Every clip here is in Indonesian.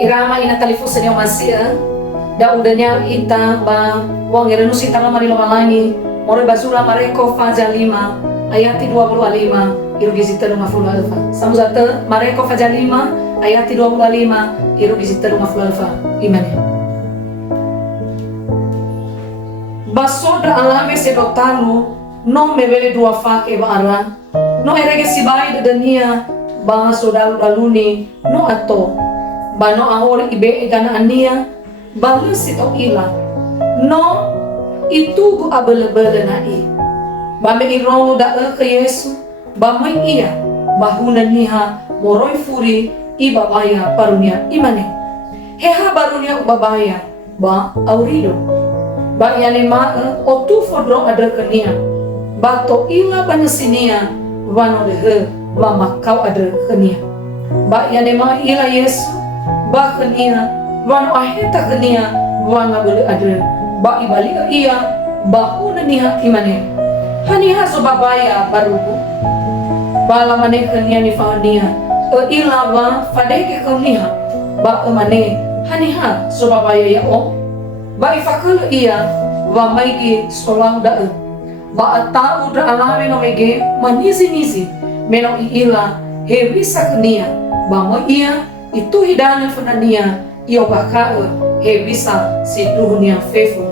Irama ina talifusa niya masia. Da udanya ita ba wang irenusi tanga mari lomalangi. More basura mareko faja 5 ayati 25 irugizita 50 alfa. Samuzata mareko faja 5 ayati 25 irugizita 50 alfa. Imane. Basoda alame sedotano no mebele dua fake bara. No erege sibai dania ba sodalu daluni no ato. Ba no ahor ibe egana ania balu sito ila. No itu gu abel-bel na i. Ba me irong da ke Yesu ba mai ia bahuna niha moroi furi ibabaya parunia imane. Heha barunia ubabaya ba aurido. Ba yani ma otu fodro ada kenia. Ba to ila banasinia wano de ba makau ada kenia. Ba yani ma ila Yesu ba kenia wano aheta kenia wano beli ada. Ba ibali ia ba una niha imane. Haniha so babaya baruku. Ba la mane kenia ni fahania. Ila ba fadeke kenia. Ba mane haniha so babaya ya o. Ba ifakul ia wa maigi solang da ba atau da alame no mege manizi meno ila he bisa kenia ba mo ia itu hidana funania iyo baka he bisa situhunia fefu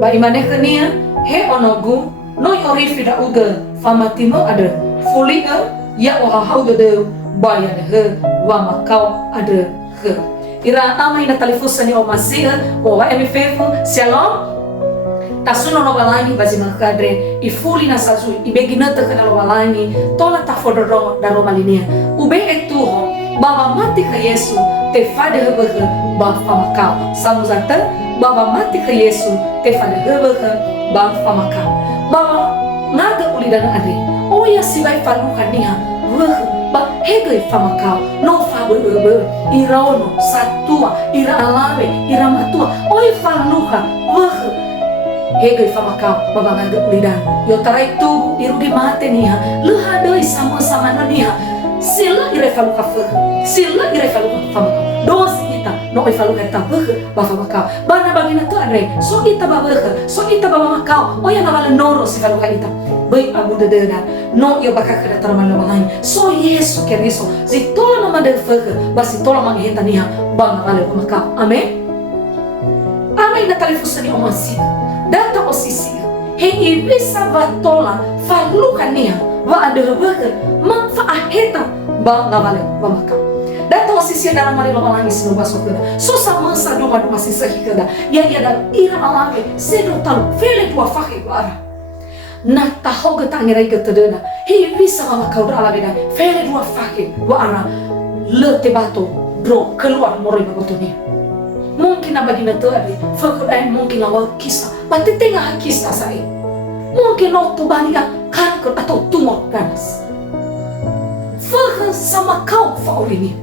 ba imane kenia he onogu no yori fida uga famatimo ada fuliga ya oha hauda de ba ya de wa makau ada he ira amai na talifusani o masia o wa fefu shalom. Tasuno no balani bazi makadre ifuli na sazu ibeginata kana no balani tola ta fodoro da romalinia ube etuho baba mati ka Yesu te fade hebe ba famakau samuzata baba mati ka Yesu te fade hebe ba famakau baba nada ulidan ade oya sibai faluka niha ba hege famakau no fabu hebe iraono satua ira alame ira matua oy faluka hege famakau babanga lidan yo tarai tu irugi mate niha leha doi sama-sama niha sila ire faluka sila ire faluka famakau dosi ita no faluka ta ba famakau bana bagina tu andre so ita babaka so ita bamakau oya na wala noro si faluka ita bai abu dedena no yo baka kada tarmana malai so Yesu keriso si tola mama de basi tola mangheta niha banga wala famakau amen amen na talifusani o masih data osisia he ibisa vatola falukania va adehebeke manfaaheta ba ngavale ba maka data osisia dalam mari lomalangi sinu basokena susa masa doma doma sisa hikada ya da ira alave sedo talu fele tua fahi bara na tahoga tangira ikatedena he ibisa mama kauda alave da fele tua fahi bara le tebato bro keluar mori bagotonia mungkin abagina tadi fakir mungkin awal kisah pati tengah kisah saya mungkin waktu banyak kanker atau tumor ganas fakir sama kau faurini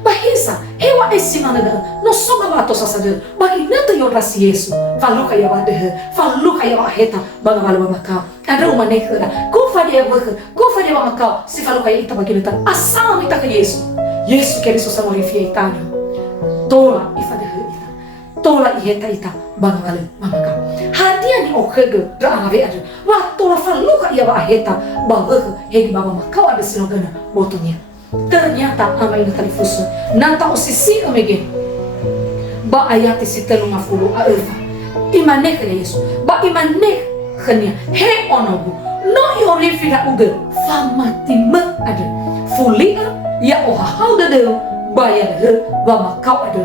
bahisa hewa esi mana dah no soga bato sasada bagi neta yo rasi Yesu falu kaya wadah falu kaya waheta bang malu makau ada rumah nekera ku fadia makau si falu kaya ita bagi neta asal ita ke Yesu Yesu keri susah morifia itana tola ifade tola iheta ita bangale mamaka hadia ni okege raave ada wa tola faluka ia wa heta bangege hegi mama makau ada sinogana botonya ternyata ama ina talifusu nanta osisi omege ba ayati sitelu mafulu aelfa imane kene Yesu ba imane khania he onogu no yori fida uge famatime ada fulia ya oha hauda de bayar he ba makau ada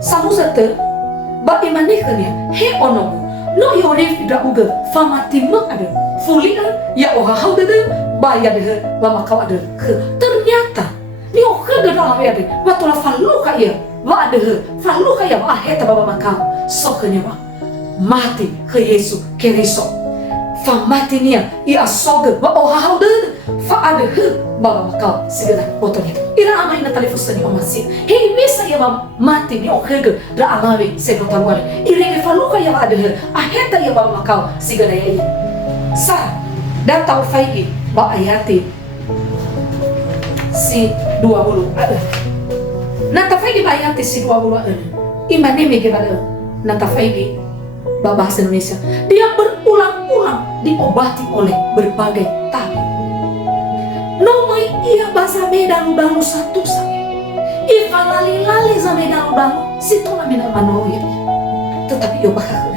samuzate ba imane kania he onogu no yori fida uga famatime ada fulia ya oha hauda de bayar he ba makau ada ternyata ni okada dalam ya de watola faluka ya wa ada he faluka ya wa heta baba makau sokanya ba mati ke Yesu keriso famati nia ia soga wa oha hauda fa ada he baba makau segala botonya ira ama ina talifusani o masih he misa ya mati ni okega da alawe se botalwale ire faluka ya ada he aheta ya baba makau segala ya sa dan tau faigi ba ayati si 20 ada Natafai bayati si 20 imane mege pada natafai di bahasa Indonesia. Dia berulang-ulang diobati oleh berbagai tabib. Nomai ia bahasa Medan dalu satu saja. Ifa lali-lali za Medan dalu situ namina manoir. Tetapi yo bakal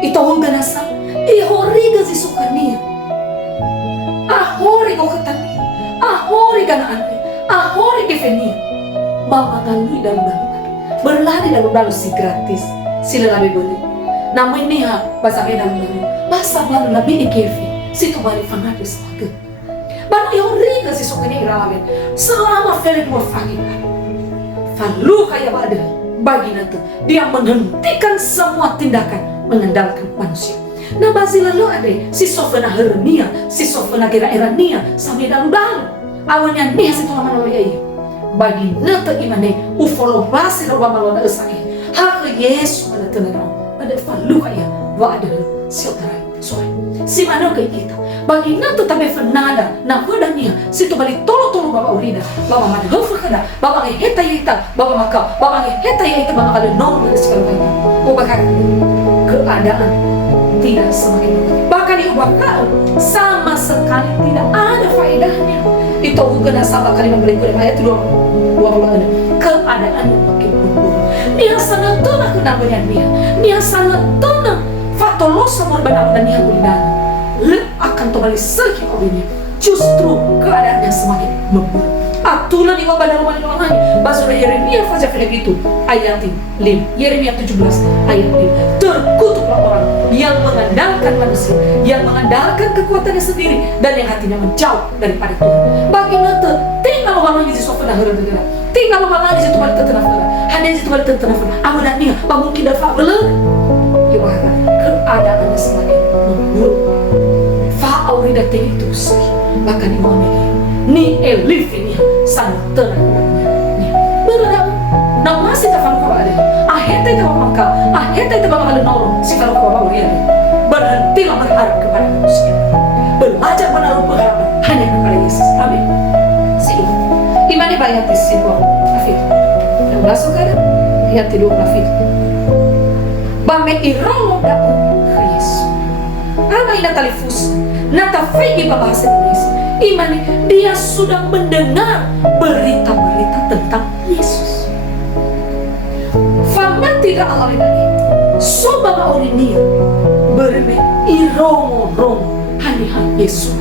ito hong ganasa ihori gazi sukania ahori go katania ahori ganaan ahori kefenia bawa galui dalu berlari dalu si gratis sila labi boleh namanya neha bahasa Medan dalu bahasa baru labi ikefi situ bali fanabis lagi baru ihori gazi sukania iramen selama fele dua fakir falu kaya bade bagi nanti dia menghentikan semua tindakan mengandalkan manusia. Nah basi lalu ada si sofena hernia, si sofena era-erania sampai dalu-dalu. Awalnya nih si tulah manusia iya. Bagi nete imane ufolo basi lalu manusia esai. Hak Yesus mana tenang. Ada falu kaya wa ada si otarai soai. Si manusia kita. Bagi nete tabe fenada na hodania si tu balik tolo-tolo baba urida, baba mana hofukada, baba heta yita, baba maka, baba heta yita baba ada nomor sekali banyak. Ubah keadaan tidak semakin baik. Bahkan diubahkan sama sekali tidak ada faedahnya. Itu bukan sama kalimat berikut ayat 26. Keadaan makin buruk. Dia sangat tenang kenapanya dia sangat tenang. Fatolosa berbeda dan dia bulan. Le akan kembali segi ini. Justru keadaannya semakin memburuk. Atulah di wabah dalam rumah bahasa Yeremia saja itu ayat 5 Yeremia 17 ayat 5 terkutuklah orang yang mengandalkan manusia, yang mengandalkan kekuatannya sendiri dan yang hatinya menjauh daripada Tuhan. Bagi nete tinggal orang di situ pernah heret negara, tinggal orang di situ balik tenang negara, hanya di situ balik tenang negara. Aman dia, mungkin dapat belum. Gimana keadaannya semakin memburuk. Faulida itu sih bahkan di mana ni elif ini sangat tenang nih beradab nak masih tak kalau ada akhirnya itu maka akhirnya itu bakal ada norong si kalau kau bawa dia berhentilah berharap kepada manusia, belajar menaruh pengharapan hanya kepada Yesus. Amin. Sidu imani bayat sidu afid yang masuk ada ayat 2 afid bame irolo da Yesus ama ina talifus nata fegi bahasa Indonesia. Imani dia sudah mendengar berita-berita tentang Yesus. Faman tidak alami lagi. Soba maurinia berme iromo hanihan Yesus.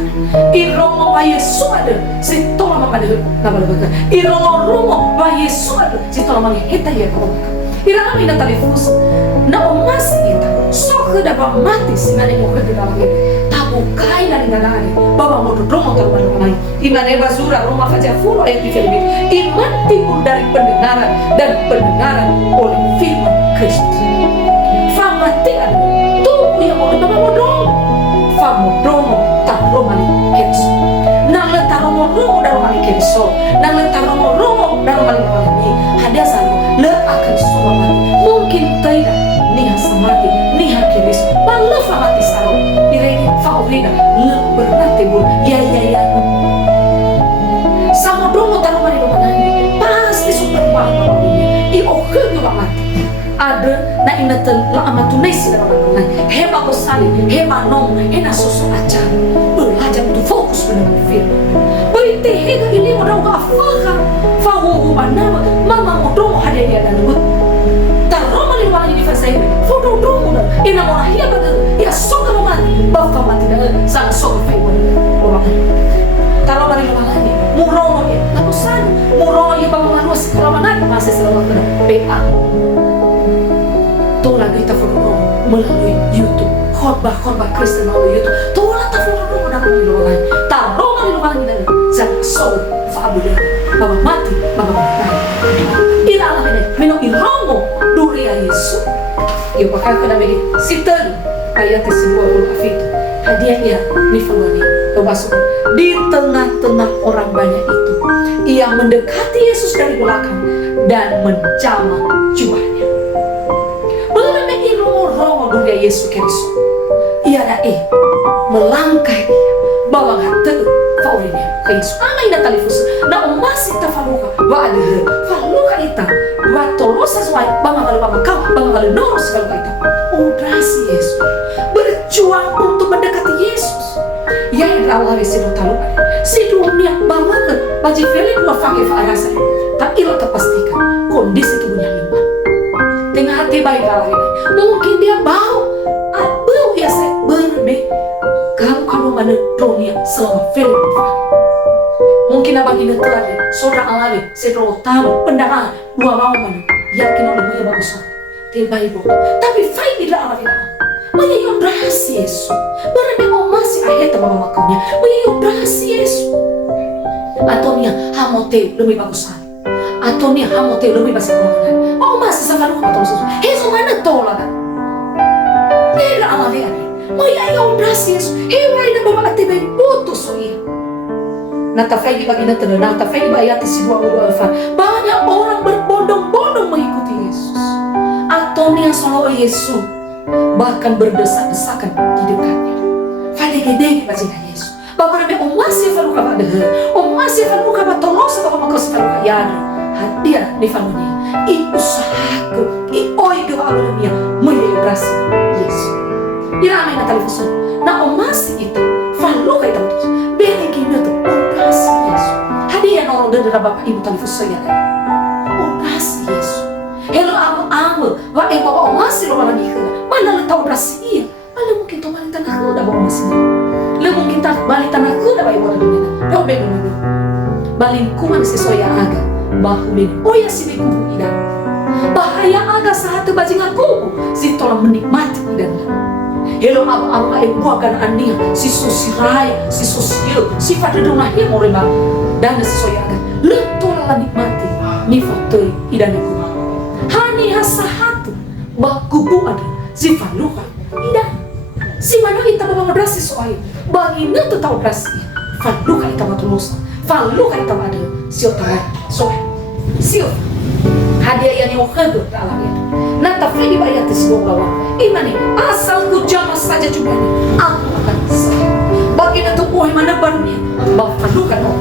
Iromo ba Yesus ada si tola mama ada nama lembaga. Iromo ba Yesus ada si tola mama heta ya kau. Irami na talifus na omas kita. So kedapa mati sinane mo kedapa kita. Bukai dari ngadari baba mau dodong atau mana imane basura rumah fajar full ayat di film iman timbul dari pendengaran dan pendengaran oleh firman Kristus. Famati ada tuh yang mau baba mau dong famo dong tak romani kenso nang letaro mau dong dari romani kenso nang letaro mau dong dari romani ini hadiah selalu le akan semua mati mungkin tidak nih semati nih kiris malah famati selalu faulina berarti bul ya sama dong taruh mari mana pasti super banget ini oke juga mati ada na inatel la amatunesi dalam mana hema kosali hema nom ena susu acar belajar untuk fokus dengan firman berite hega ini mau dong afaka fahu manama mama mau dong hadiah dan gut taruh mari mana di fase ini foto dong ina mau hia pada ya soka mati bapak mati dah sang soka faiwan orang taruh mari mana ni murono ya lakusan murono ya bapak manusia sekolah mana masih selalu kena PA tuh lagi kita foto melalui YouTube khotbah Kristen melalui YouTube tuh lah tak foto melalui orang taruh mari mana ni dah sang soka fabulah bapak mati ila Allah ini minum iromo duria Yesus ya bakal kena bagi sitel ayat 20 afid hadiah ia nifalani masuk di tengah-tengah orang banyak itu ia mendekati Yesus dari belakang dan menjamah jubahnya benar-benar romo dunia Yesus Kristus ia melangkah dia bawa hati faulnya kayak suami ina talifus na umasi ta faluka wa ada faluka ita wa tolos sesuai bang kalau bang kau bang kalau norus kalau ita operasi Yesus berjuang untuk mendekati Yesus yang Allah wesi talu si dunia banget baji feli dua fakir farasa tak ilo terpastikan kondisi tubuhnya limbah tengah hati baik Allah ini mungkin dia bau abau ya saya berbe kalau mana dunia selama feli mungkin abang ini telah seorang alami sedro tahu pendangan dua mau mana yakin oleh bagus tiba ibu tapi fai tidak alami menyiap berhasil Yesus berbe masih akhir teman makannya menyiap berhasil Yesus atau nia hamote lebih bagus atau nia hamote lebih bagus masih sama lu atau sesuatu Yesus mana tolak kan tidak alami menyiap berhasil Yesus hewan yang bawa tiba putus soalnya natafai bagi natana natafai bayati si dua alfa banyak orang berbondong-bondong mengikuti Yesus atau nia solo Yesus bahkan berdesak-desakan di dekatnya. Fadege-dege bajina Yesus. Bapak nabi masih faluka pada masih faluka pada tolong sebab makos faluka yana. Hadir di falunya. I usahaku, i oi doa dunia menyebrasi Yesus. Iramai na television. Na masih itu faluka itu terus. Belegi itu operasi Yesus. Hadir orang dari bapak ibu television ya. Operasi Yesus. Hello amu wa bawa masih lo lagi ke. Mana tahu berasi iya, mana mungkin tuh balik tanah kuda bawa masih, le mungkin tak balik tanah kuda bawa ibu dunia, kau bego dulu, balik kuman sesuai agak, bahu bego, oh ya si bego tidak, bahaya agak satu bajingan kubu, si tolong menikmati tidak, hello abu buahkan ania, si sosiraya, si sosial, sifat rumahnya mau remah, dan sesuai agak, le tolong nikmati, nifatui tidak kubu, hani hasahatu, bah kubu ada. Sifat luka, tidak. Si mana kita bawa berasi soalnya, bagi nanti tahu berasi. Fal luka kita matulusa, fal luka kita ada. Siapa tahu soalnya, siapa hadiah yang oke tu dalam itu. Nanti fali bayar sebuah bawah. Ini asal ku jamah saja coba ni, aku akan selesai. Bagi nanti uang mana barunya, bawa fal luka tu.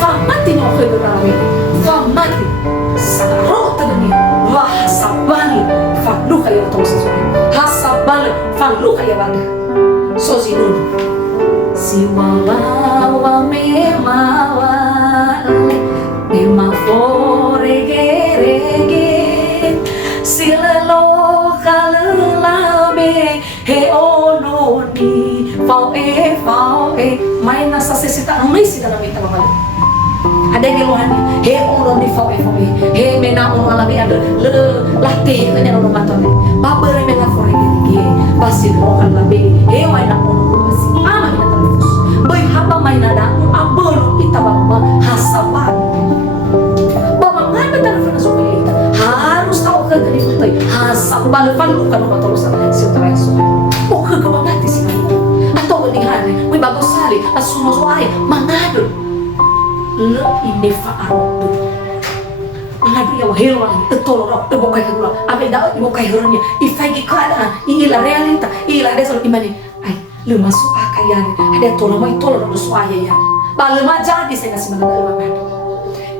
Fal mati ni oke tu dalam itu, fal mati. Saroh tadi, wah sabani. Falu kaya tahu sesuatu. Hasabal falu kaya bada. So sinun. Si wawa memawa fore gerege. Si lelo kalelabe he ononi fau e main nasa sesita umay sita namin tamamali. Ada yang luar he orang di fau he mena orang lagi ada latih kanya orang mata ni babar mena fore gigi pasti orang lebih he main orang pasti ama kita terus baik haba main ada abel kita bawa hasaban bawa ngapa telepon supaya kita harus tahu kan tadi foto hasaban bukan apa terus siapa yang suka oh kebangat sih atau melihat we bagus sekali asuno soai mangado le ini faarot mangadu ya wahil wang tetol rok bokai hula abe da bokai hulnya ifagi keadaan ila realita ila desa imani ai le masuk akayan ada tolong mai tolong suaya ya bal ma jadi saya ngasih mana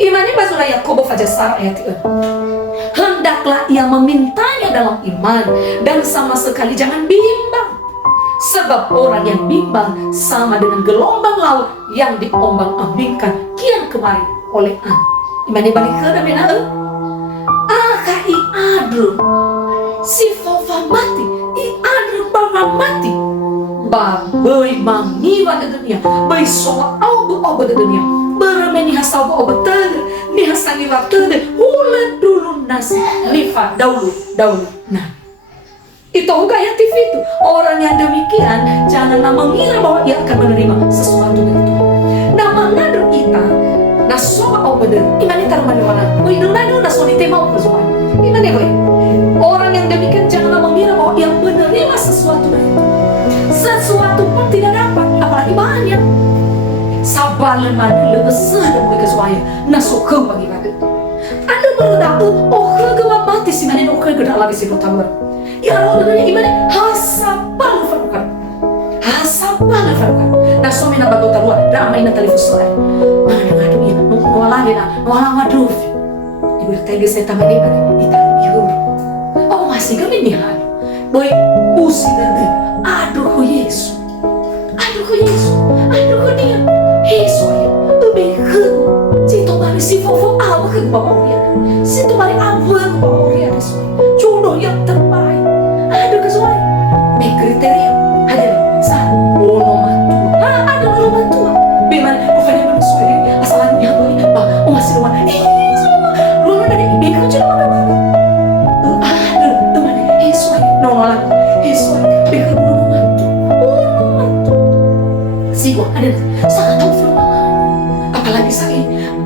imani basura Yakobo fajar ayat 3 hendaklah ia memintanya dalam iman dan sama sekali jangan bimbang sebab orang yang bimbang sama dengan gelombang laut yang diombang-ambingkan kian kemari oleh angin. Imani balik ke dalam i adru si fofa mati i adru bapa mati babai mangiwa di dunia bai soa au oba di dunia bermeni hasau oba tele ni hasangi waktu ulat dulu nasi lifa daulu nah itu gaya TV itu orang yang demikian janganlah mengira bahwa ia akan menerima sesuatu dari Tuhan. Nah mengadu kita, nah soal benar, iman itu mana? Wih nunggu nah soal itu mau ke soal. Iman ya boy. Orang yang demikian janganlah mengira bahwa ia menerima sesuatu dari Tuhan. Sesuatu pun tidak dapat, apalagi banyak. Sabalan mana lebih sedang mereka suaya, nah suka bagi mereka. Ada berdaku, oh kegawat mati sih mana oh kegawat lagi sih bertambah. Ya Allah dengan iman hasabal falukan hasab bala farukan. Na some na bago talua, ramai na televisor. Mana ngadu ina, nuwala na, nuwala maduf. Ibertay sa tamani ba, itaru yur. Oh masih kami ni hal. Boy, pusi na din. Aduh ko Yesu. Aduh ko Yesu. Aduh ko dia. Yesu ya. Ube ke. Si to bari si fofo awa ke bawa ya. Si to bari awa ke bawa ya Yesu. Jodoh yang terbaik. Aduh ke soalnya. Be kriteria. Ada sa. Oh nomor tua. Ada nomor tua. Beman ko fanya manusia asalan ya boy. Ba, o masih nomor. Semua. Lu dari be ko jadi mana. Aduh, teman Yesu. Nomor Yesu. Be ko nomor. Sigo ada sangat tahu firman. Apalagi saya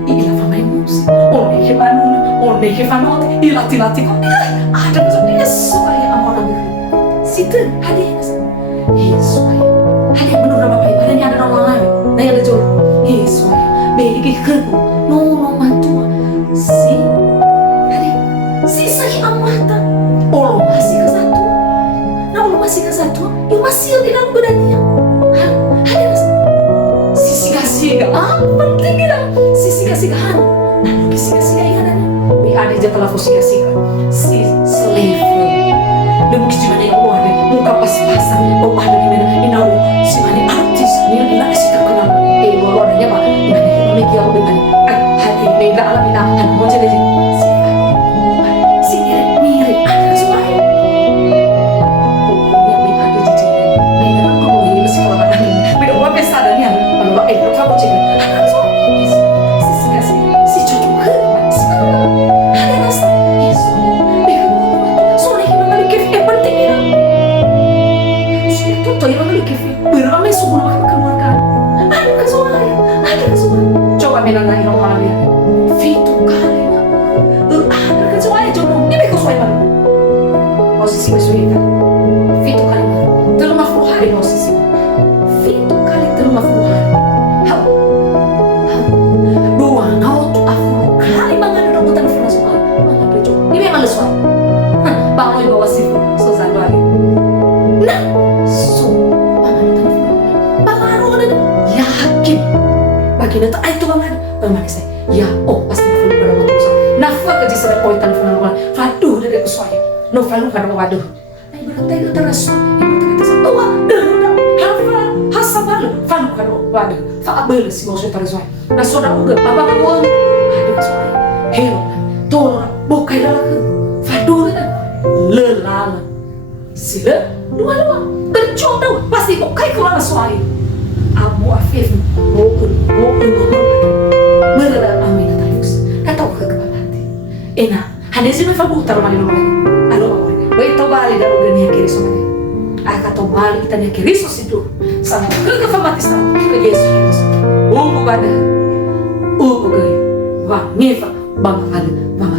ilah famai mus. Onde ke panuna, onde ke fanote, ilati kok. Ada macam Yesu ya amor nabi. Situ hadir. Yesu ya. Hadir benar Bapak Ibu. Ada ni ada orang lain. Nah yang jauh. Yesu ya. Begi kerbu. No mantua. Si hadir. Si saya amata. Allah masih ke satu. Nah Allah masih ke satu. You masih di dalam badannya. Hadir. Sisi-kasih penting kita sisi-kasihan nah sisi-kasih ingatannya ada aja telah sisi-kasih si slave demi cuma yang ada muka pas-pasan ada di mana inau si mana artis ini si terkenal baru adanya pak mana yang dia dengan hati mega alam ina mau jadi si mirip ada sesuatu yang ada di sini nah aku mau ini masih kalau mana beda apa pesannya kalau kamu cek ada so si cocok si ada rasa Yesus soalnya kita memiliki penting ya sudah tuh yang memiliki beramai semua akan keluarkan ada kesuai coba menangani orang lain fitu kali ada kesuai coba ini kesuai mana posisi kita fitu kali terlalu mafruh hari posisi fitu kali terlalu mafruh hari Bangun bawa sifat susah lagi. Nah, bangun telepon. Bangun yakin. Bagian itu bangun. Bangun saya. Ya, oh pasti telepon pada waktu saya. Nafkah kerja sedang poin telepon orang. Waduh, dari kesuai. Novel kan waduh. Nah, ibaratnya itu terasa. Ibaratnya kita satu waduh. Hafal, hasabal. Fan kan waduh. Faabel si bos itu terasa. Nah, saudara juga. Bapak kamu ada kesuai. Hero, tolong bukai dalam. Waduh. Lelala sila dua berjodoh pasti kok kayak keluar suai abu afif bokun melala amin terus kata ke kebati enak hanya sih memang butar mali nomor alo baik tahu balik dalam dunia kiri semuanya kata balik kita nih kiri itu sama ke kebatisan ke Yesus pada gay wah ngefa bang ada bang